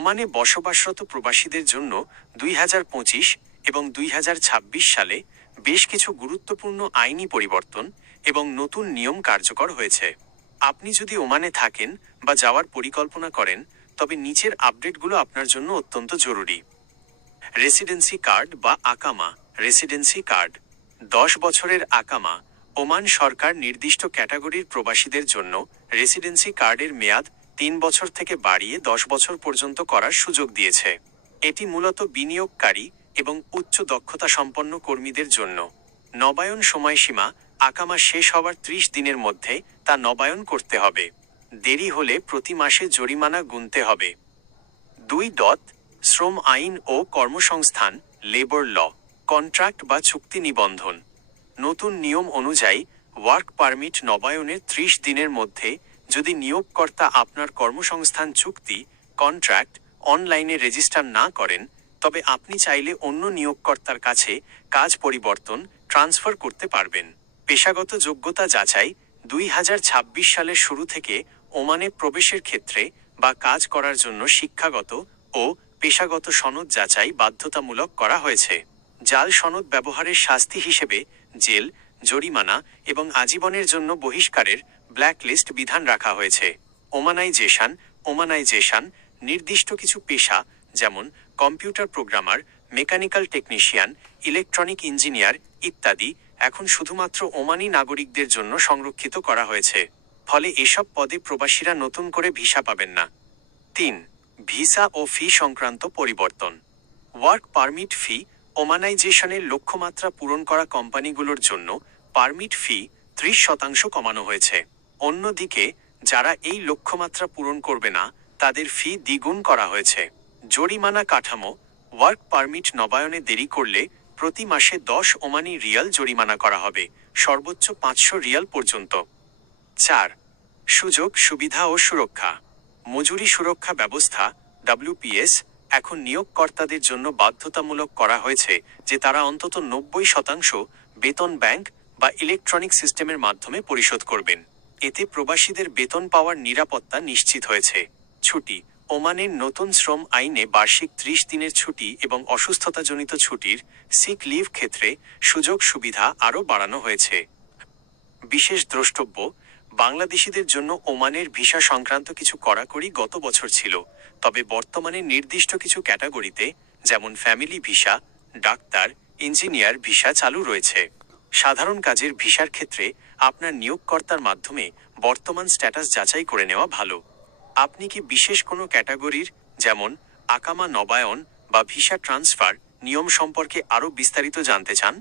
ওমানে বসবাসরত প্রবাসীদের জন্য 2025 এবং 2026 সালে বেশ কিছু গুরুত্বপূর্ণ আইনি পরিবর্তন এবং নতুন নিয়ম কার্যকর হয়েছে। আপনি যদি ওমানে থাকেন বা যাওয়ার পরিকল্পনা করেন, তবে নিচের আপডেটগুলো আপনার জন্য অত্যন্ত জরুরি। রেসিডেন্সি কার্ড বা আকামা। রেসিডেন্সি কার্ড 10 বছরের আকামা। ওমান সরকার নির্দিষ্ট ক্যাটাগরির প্রবাসীদের জন্য রেসিডেন্সি কার্ডের মেয়াদ 3 বছর থেকে বাড়িয়ে 10 বছর পর্যন্ত করার সুযোগ দিয়েছে। এটি মূলত বিনিয়োগকারী এবং উচ্চ দক্ষতা সম্পন্ন কর্মীদের জন্য। নবায়ন সময়সীমা: আকামা শেষ হওয়ার 30 দিনের মধ্যে তা নবায়ন করতে হবে। দেরি হলে প্রতি মাসে জরিমানা গুনতে হবে। 2. শ্রম আইন ও কর্মসংস্থান লেবর ল। কন্ট্রাক্ট বা চুক্তি নিবন্ধন। নতুন নিয়ম অনুযায়ী ওয়ার্ক পারমিট নবায়নের 30 দিনের মধ্যে যদি নিয়োগকর্তা আপনার কর্মসংস্থান চুক্তি কন্ট্রাক্ট অনলাইনে রেজিস্টার না করেন, তবে আপনি চাইলে অন্য নিয়োগকর্তার কাছে কাজ পরিবর্তন ট্রান্সফার করতে পারবেন। পেশাগত যোগ্যতা যাচাই: 2026 সালের শুরু থেকে ওমানে প্রবেশের ক্ষেত্রে বা কাজ করার জন্য শিক্ষাগত ও পেশাগত সনদ যাচাই বাধ্যতামূলক করা হয়েছে। জাল সনদ ব্যবহারের শাস্তি হিসেবে জেল, জরিমানা এবং আজীবনের জন্য বহিষ্কারের ব্ল্যাকলিস্ট বিধান রাখা হয়েছে। ওমানাইজেশন নির্দিষ্ট কিছু পেশা যেমন computer programmer, mechanical technician, electronic engineer ইত্যাদি এখন শুধুমাত্র ওমানি নাগরিকদের জন্য সংরক্ষিত করা হয়েছে। ফলে এসব পদে প্রবাসীরা নতুন করে ভিসা পাবেন না। 3. ভিসা ও ফি সংক্রান্ত পরিবর্তন। ওয়ার্ক পারমিট ফি: ওমানাইজেশনের লক্ষ্যমাত্রা পূরণ করা কোম্পানিগুলোর জন্য পারমিট ফি 30% কমানো হয়েছে। অন্যদিকে যারা এই লক্ষ্যমাত্রা পূরণ করবে না, তাদের ফি দ্বিগুণ করা হয়েছে। জরিমানা কাঠামো: ওয়ার্ক পারমিট নবায়নে দেরি করলে প্রতি মাসে 10 ওমানি রিয়াল জরিমানা করা হবে, সর্বোচ্চ 500 রিয়াল পর্যন্ত। 4. সুযোগ সুবিধা ও সুরক্ষা। মজুরি সুরক্ষা ব্যবস্থা WPS এখন নিয়োগকর্তাদের জন্য বাধ্যতামূলক করা হয়েছে যে তারা অন্তত 90% বেতন ব্যাংক বা ইলেকট্রনিক সিস্টেমের মাধ্যমে পরিশোধ করবেন। এতে প্রবাসীদের বেতন পাওয়ার নিরাপত্তা নিশ্চিত হয়েছে। ছুটি: ওমানের নতুন শ্রম আইনে বার্ষিক 30 দিনের ছুটি এবং অসুস্থতাজনিত ছুটির সিক লিভ ক্ষেত্রে সুযোগ সুবিধা আরও বাড়ানো হয়েছে। বিশেষ দ্রষ্টব্য: বাংলাদেশিদের জন্য ওমানের ভিসা সংক্রান্ত কিছু কড়াকড়ি গত বছর ছিল, তবে বর্তমানে নির্দিষ্ট কিছু ক্যাটাগরিতে যেমন family visa, doctor, engineer visa চালু রয়েছে। সাধারণ কাজের ভিসার ক্ষেত্রে আপনার নিয়োগকর্তার মাধ্যমে বর্তমান স্ট্যাটাস যাচাই করে নেওয়া ভালো। আপনি কি বিশেষ কোনো ক্যাটাগরির যেমন আকামা নবায়ন বা ভিসা ট্রান্সফার নিয়ম সম্পর্কে আরও বিস্তারিত জানতে চান?